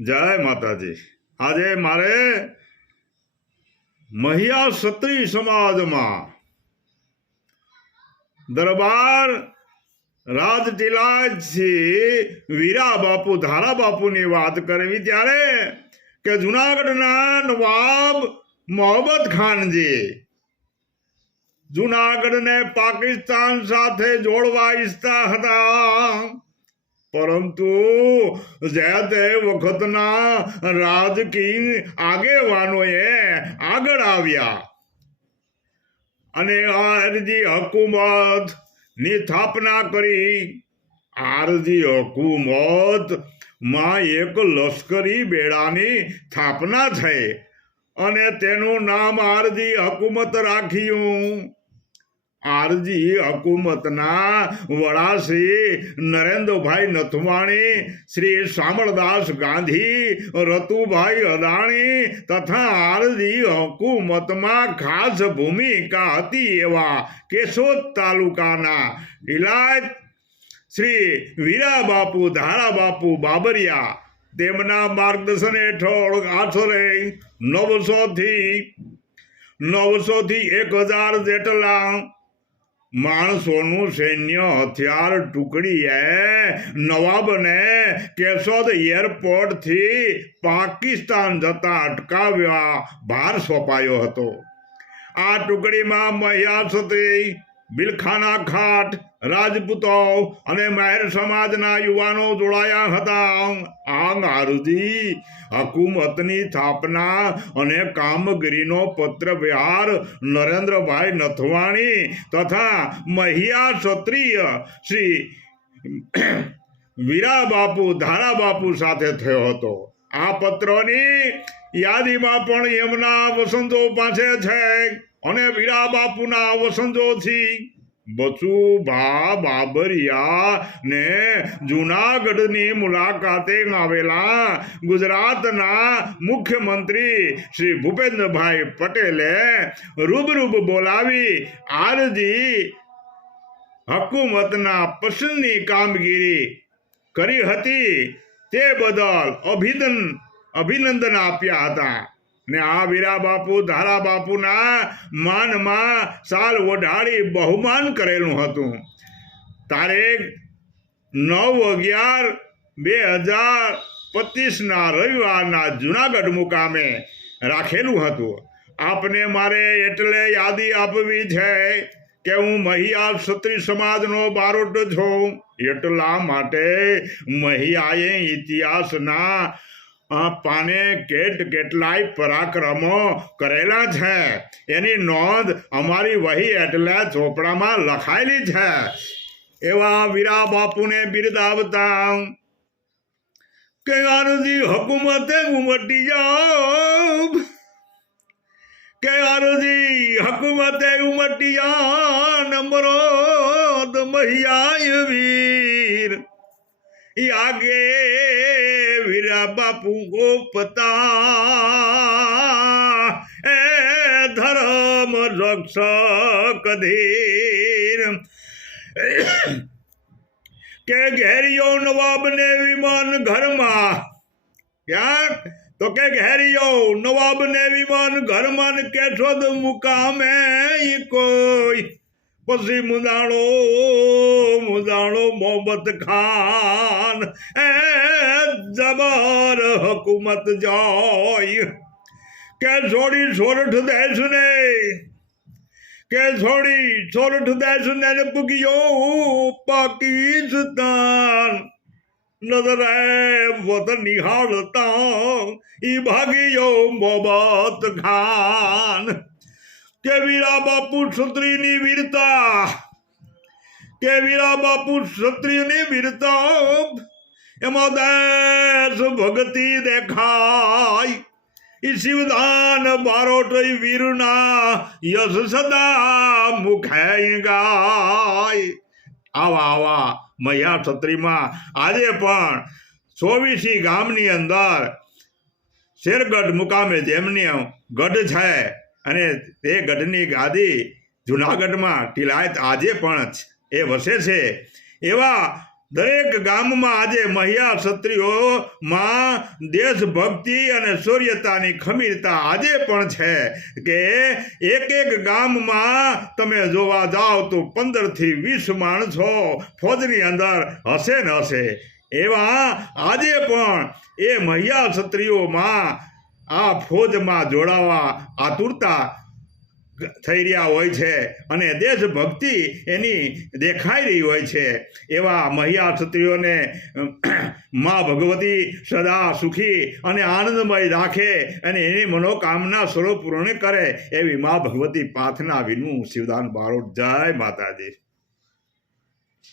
જય માતાજી। આજે મારે મહિયા ક્ષત્રિય સમાજમાં દરબાર રાજટીલાથી વીરા બાપુ ધારા બાપુની વાત કરવી ત્યારે કે જુનાગઢના નવાબ મોહમ્મદ ખાનજી જુનાગઢને પાકિસ્તાન સાથે જોડવા ઈચ્છતા હતા, પરંતુ જે તે વખતના રાજકીય આગેવાનોએ આગળ આવ્યા અને આરજી હુકુમત ની સ્થાપના કરી। આરજી હુકુમત માં એક લશ્કરી બેડાની સ્થાપના થઈ અને તેનું નામ આરજી હુકુમત રાખ્યું। આરજી હુકુમતના વડા શ્રી નરેન્દ્રભાઈ નથવાણી, શ્રી શામળદાસ ગાંધી, રતુભાઈ અદાણી તથા આરજી હુકુમતમાં ખાસ ભૂમિકા હતી એવા કેશોદ તાલુકાના ઇલાજ શ્રી વીરા બાપુ ધારા બાપુ બાબરિયા તેમના માર્ગદર્શન હેઠળ આશરે 900 થી 1000 જેટલા માણસોનું સૈન્ય હથિયાર ટુકડીએ નવાબને કેશોદ એરપોર્ટ થી પાકિસ્તાન જતા અટકાવવા ભાર સોંપાયો હતો। આ ટુકડીમાં મહિયા ક્ષત્રિય, બિલખાના ખાટ, રાજપૂતો અને મહેર સમાજના યુવાનો જોડાયા હતા। આ આરજી હુકુમતની સ્થાપના અને કામગીરીનો પત્ર વ્યવહાર નરેન્દ્રભાઈ નથવાણી તથા મહિયા ક્ષત્રિય શ્રી વીરા બાપુ ધારા બાપુ સાથે થયો હતો। આ પત્રોની યાદીમાં પણ એમના વસંતો પાસે છે અને વીરા બાપુના વસંતોથી બચુભા બાબરિયા ને જુનાગઢની મુલાકાતે આવેલા ગુજરાતના મુખ્યમંત્રી શ્રી ભૂપેન્દ્રભાઈ પટેલે રૂબરૂબ બોલાવી આરજી હુકુમતના પસંદની કામગીરી કરી હતી તે બદલ અભિનંદન આપ્યા હતા ને આ વીરા બાપુ ધારા બાપુના માનમાં સાલ ઓઢાડી બહુમાન કરેલું હતું। તારીખ 9/11/2025 રવિવારના જુનાગઢ મુકામે રાખેલું હતું। આપને મારે એટલે યાદી આપવી છે કે હું મહિયા ક્ષત્રિય સમાજનો બારોટ છું, એટલા માટે મહિયાએ ઇતિહાસના પાને કેટલાય પરાક્રમો કરેલા છે એની નોંધ અમારી વહી એટલે ચોપડામાં લખાયેલી છે। એવા વીરા બાપુને બિરદાવતા કે આરજી હુકુમતે ઉમટી જાઓ, કે આરજી હુકુમતે ઉમટી જા નંબરોદ મહિયા વીર આગે વીરા બાપુ ગોપતા એ ધર્મ રક્ષક ધીર કે ઘેરિયો નવાબ ને વિમાન ઘરમાં, ક્યાં તો કે ઘેરિયો નવાબ ને વિમાન ઘરમાં કેશોદ મુકામે કોઈ પછી મુદાણો મોહમ્મદ ખાન એ જબર હુકુમત જોઈ કે છોડી સોરઠ દેશ ને પૂગ્યો પાકિસ્તાન। નજરે વતન નિહાળતા ઈ ભાગ્યો મોહમ્મદ ખાન કે વીરા બાપુ ક્ષત્રિયની વીરતા, કે વીરા બાપુ ક્ષત્રિયની વીરતા એમાં દેશ ભક્તિ દેખાય। ઈ શિવદાન બારોટ વીરના યશ સદા મુખે ગાય। આવા મહિયા ક્ષત્રિયમાં આજે પણ 24 ગામની અંદર શેરગઢ મુકામે જેમની ગઢ છે અને તે ગઢની ગાદી જુનાગઢમાં ટિલાયત આજે પણ એ વસે છે। એવા દરેક ગામમાં આજે મહિયા ક્ષત્રિયોમાં દેશભક્તિ અને શૌર્યતાની ખમીરતા આજે પણ છે કે એક ગામમાં તમે જોવા જાઓ તો 15 થી 20 માણસો ફોજની અંદર હશે ને હશે. એવા આજે પણ એ મહિયા ક્ષત્રિયોમાં આ ફોજમાં જોડાવા આતુરતા થઈ રહ્યા હોય છે અને દેશભક્તિ એની દેખાઈ રહી હોય છે. એવા મહિયા ક્ષત્રિયોને મા ભગવતી સદા સુખી અને આનંદમય રાખે અને એની મનોકામના સર્વ પૂર્ણ કરે એવી મા ભગવતી પ્રાર્થના વિનું શિવદાન બારોટ. જય માતાજી.